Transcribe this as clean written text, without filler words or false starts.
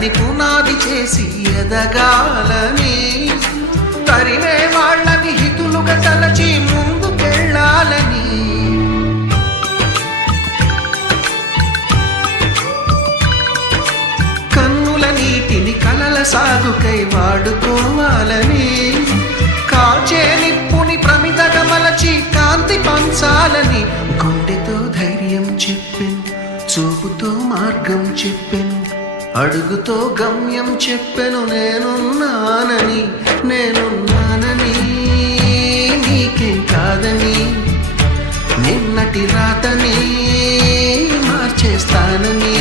తరగని పునాది చేసి ఎదగాలని, తరిమే వాళ్ళని హితులుగా తలచి ముందుకెళ్ళాలని, కన్నుల నీటిని కలల సాగుకై వాడుకోవాలని, కాచే నిప్పుని ప్రమిదగా మలచి కాంతి పంచాలని, గుండెతో ధైర్యం చెప్పెను, చూపుతో మార్గం చెప్పెను, అడుగుతో గమ్యం చెప్పెను, నేనున్నానని నేనున్నానని, నీకేం కాదని, నిన్నటి రాతని మార్చేస్తానని.